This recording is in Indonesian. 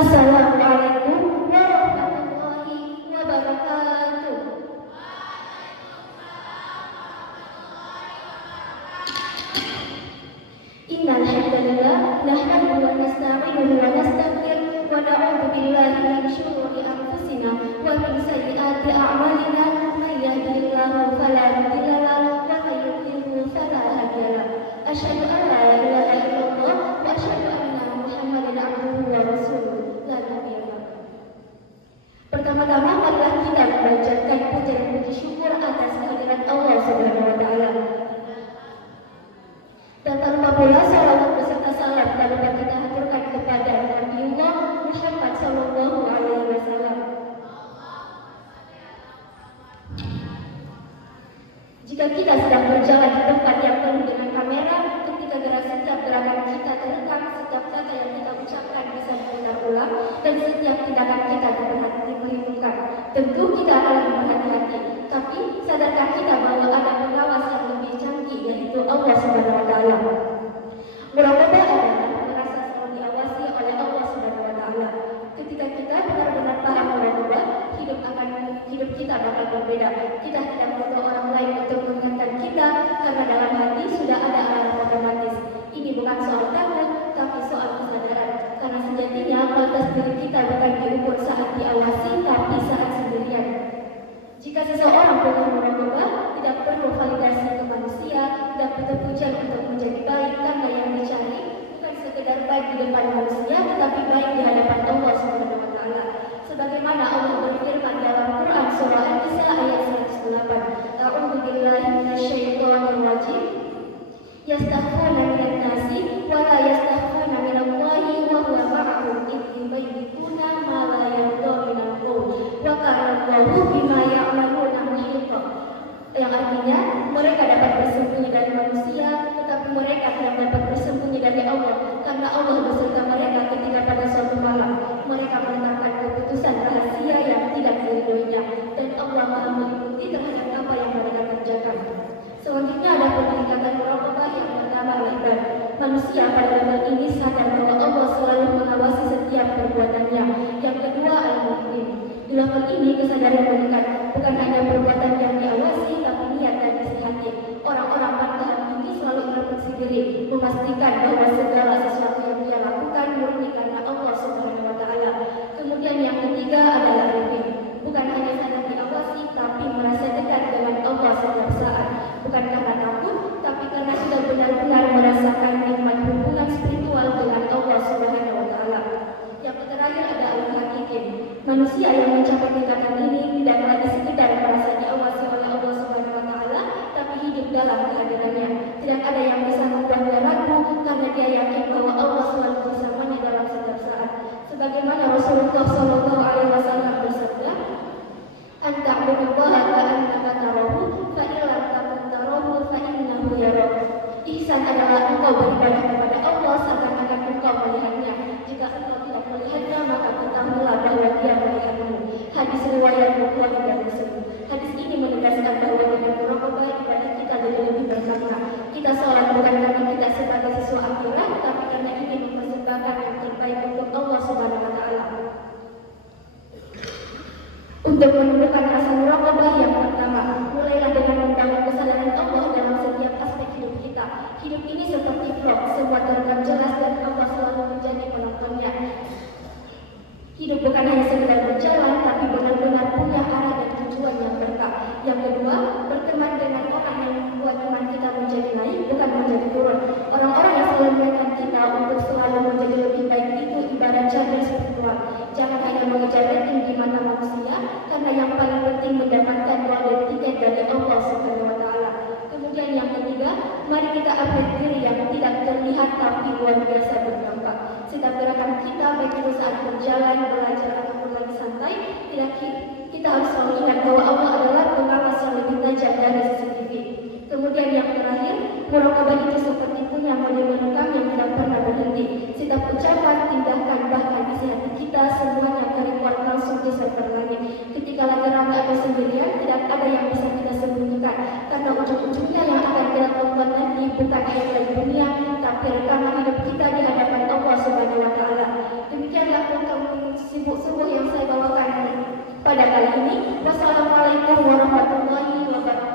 Assalamualaikum warahmatullahi wabarakatuh. Innal hamdalillah nahmaduhu wa nasta'inuhu wa nastaghfiruh wa na'udzu billahi min shururi anfusina wa min sayyiati a'malina may yahdihillahu fala mudilla lahu wa may yudlil fala hadiya lahu. Asyhadu an la ilaha illallah wa asyhadu anna Muhammadan abduhu wa rasuluh. La nabiyya ba'dahu. Pertama-tama marilah kita memanjatkan puja dan puji syukur atas kehadirat Allah Subhanahu wa taala. Dan tak lupa pula salawat beserta salam tak lupa kita haturkan kepada Nabiullah Muhammad sallallahu alaihi wasallam. Jika kita sedang berjalan di tempat yang penuh dengan kamera, ketika setiap gerakan kita terekam, setiap kata yang kita ucapkan bisa diputar ulang, dan setiap tindakan kita diperhitungkan, tentu kita akan lebih berhati-hati. Tapi sadarkah kita bahwa ada pengawas yang lebih canggih, yaitu Allah Subhanahu wa taala. Muraqabah adalah merasa selalu diawasi oleh Allah Subhanahu wa taala. Ketika kita benar-benar paham muraqabah, hidup kita bakal berbeda. Kita tidak perlu orang lain untuk mengingatkan kita, karena dalam hati sudah ada alarm otomatis. Ini bukan soal takut, tapi soal kesadaran. Karena sejatinya kualitas diri kita bukan diukur saat diawasi, tapi saat sendirian. Jika seseorang punya muraqabah, tidak perlu validasi ke manusia, tidak butuh pujian untuk menjadi baik, karena yang dicari bukan sekedar baik di depan manusia, tetapi baik di hadapan Allah Subhanahu wa taala. Sebagaimana Allah berfirman dalam Quran surah An-Nisa ayat 108, A'udzu billahi minasyaitonir rajim. Yastaghfuna minan nasi wa la yastaghfuna minallahi wa huwa ma'ahum idh yubayyituna ma la yarda minal qawl wa kana Allahu bima ya'maluna muhita. Yang artinya mereka dapat bersembunyi dari manusia, tetapi mereka tidak dapat bersembunyi dari Allah, karena Allah beserta mereka ketika pada suatu malam mereka menetapkan keputusan rahasia yang tidak diridhoinya, dan Allah Maha meliputi terhadap apa yang mereka kerjakan. Selanjutnya ada peningkatan muraqabah yang pertama lebar. Manusia pada level ini sadar bahwa Allah selalu mengawasi setiap perbuatannya. Yang kedua al-muqim. Di level ini kesadaran meningkat, bukan hanya perbuatan yang diawasi, tapi niat dan isi hati. Orang-orang bertahan tinggi selalu introspeksi diri, memastikan bahwa segala sesuatu yang dia lakukan murni karena Allah Subhanahu wa taala. Kemudian yang ketiga adalah arifin. Bukan hanya sadar diawasi, tapi merasa dekat dengan Allah setiap saat. Bukan karena takut, tapi karena sudah benar-benar merasakan nikmat hubungan spiritual dengan Allah Subhanahu wa taala. Yang terakhir ada al-hakikin. Manusia yang mencapai tingkatan ini tidak lagi sekedar merasa diawasi oleh Allah Subhanahu wa taala, tapi hidup dalam kehadirannya. Tidak ada yang bisa membuat dia ragu, karena dia yakin bahwa Allah selalu bersamanya dalam setiap saat. Sebagaimana Rasulullah sallallahu alaihi wasallam bersabda, "Anta'budullaha ka'annaka tarahu, fa in lam takun tarahu fa innahu yarak." Ihsan adalah engkau beribadah kepada Allah seakan-akan engkau melihatnya. Jika engkau tidak melihatnya, maka ketahuilah bahwa dia melihatmu. Hadis riwayat Bukhari dan Muslim. Hadis ini menegaskan bahwa dengan muraqabah ibadah kita jadi lebih bermakna. Kita sholat bukan karena kita sebagai siswa akhirat, tapi karena ingin mempersembahkan yang terbaik untuk Allah Subhanahu wa taala. Untuk menemukan rasa muraqabah yang pertama, mulailah dengan membangun kesadaran Allah dalam setiap aspek hidup kita. Hidup ini seperti vlog, semua terekam jelas dan Allah selalu menjadi penontonnya. Hidup bukan hanya sekedar berjalan, tapi benar-benar punya arah dan tujuan yang berkah. Yang kedua, berteman dengan orang yang membuat teman kita menjadi naik, bukan menjadi turun. Orang-orang yang selalu mengingatkan kita untuk selalu menjadi lebih baik itu ibarat jalur spiritual. Jangan hanya mengejar rating di mata manusia, karena yang paling penting mendapatkan golden ticket dari Allah Subhanahu wa taala. Kemudian yang ketiga, mari kita update diri yang tidak terlihat tapi luar biasa berdampak. Setiap gerakan kita, baik itu saat berjalan, belajar ataupun lagi santai, kita harus selalu ingat bahwa Allah adalah pengawas yang lebih tajam dari CCTV. Kemudian yang terakhir, muraqabah itu seperti punya mode merekam yang tidak pernah berhenti. Setiap ucapan, tindakan, bahkan isi hati kita semuanya ke-record langsung di server langit. Ketika lagi ramai atau sendirian, tidak ada yang bisa kita sembunyikan, karena ujung-ujungnya yang akan kita tonton nanti bukan highlight dunia, tapi rekaman hidup kita di hadapan Allah Subhanahu wa taala. Demikianlah program Wassalamualaikum warahmatullahi wabarakatuh.